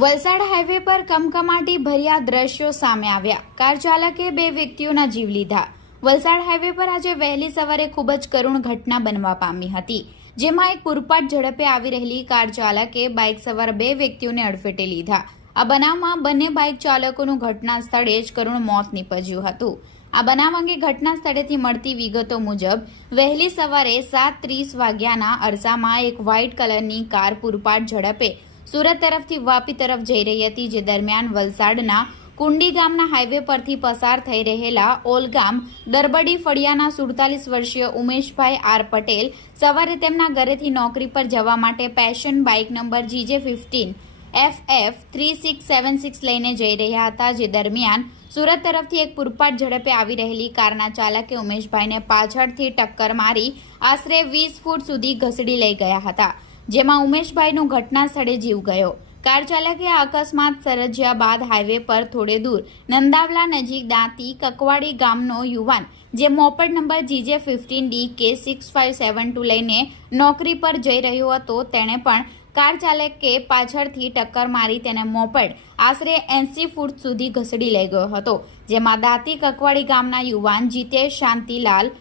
Valsad highway પર કમકમાટી ભર્યા દ્રશ્યો સામે આવ્યા. કાર ચાલકે બે વ્યક્તિઓના જીવ લીધા. વલસાડ હાઈવે પર આજે વહેલી સવારે ખૂબ જ કરુણ ઘટના બનવા પામી હતી, જેમાં એક પૂરપાટ ઝડપે આવી રહેલી કાર ચાલકે બાઇક સવાર બે વ્યક્તિઓને અડફેટે લીધા. આ બનાવમાં બંને બાઇક ચાલકોનું ઘટના સ્થળે જ કરુણ મોત નીપજ્યું હતું. આ બનાવ અંગે ઘટના સ્થળેથી મળતી વિગતો મુજબ, વહેલી સવારે સાત ત્રીસ વાગ્યાના અરસામાં એક વ્હાઇટ કલરની કાર પૂરપાટ ઝડપે સુરત તરફથી વાપી તરફ જઈ રહી હતી, જે દરમિયાન વલસાડના કુંડી ગામના હાઈવે પરથી પસાર થઈ રહેલા ઓલગામ દરબડી ફળિયાના સુડતાલીસ વર્ષીય ઉમેશભાઈ આર પટેલ સવારે તેમના ઘરેથી નોકરી પર જવા માટે Passion bike number GJ fifteen F F three six seven six લઈને જઈ રહ્યા હતા, જે દરમિયાન સુરત તરફથી એક પૂરપાટ ઝડપે આવી રહેલી કારના ચાલકે ઉમેશભાઈને પાછળથી ટક્કર મારી આશરે વીસ ફૂટ સુધી ઘસડી લઈ ગયા હતા. જેમાં ઉમેશભાઈનું ઘટના સ્થળે જીવ ગયો. કાર ચાલકે અકસ્માત સર્જ્યા બાદ હાઈવે પર થોડે દૂર. નંદાવલા નજીક દાંતી કકવાડી ગામનો યુવાન, જે moped number GJ fifteen D K six five seven two લઈને નોકરી પર જઈ રહ્યો હતો, તેણે પણ કાર ચાલકે પાછળથી ટક્કર મારી તેને મોપડ આશરે એંસી ફૂટ સુધી ઘસડી લઈ ગયો હતો, જેમાં દાંતી કકવાડી ગામના યુવાન જીતેશ શાંતિલાલ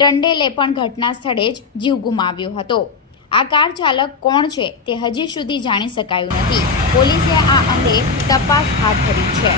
ટંડેલે પણ ઘટના સ્થળે જ જીવ ગુમાવ્યો હતો. આ કાર ચાલક કોણ છે તે હજી સુધી જાણી શકાયું નથી. પોલીસે આ અંગે તપાસ હાથ ધરી છે.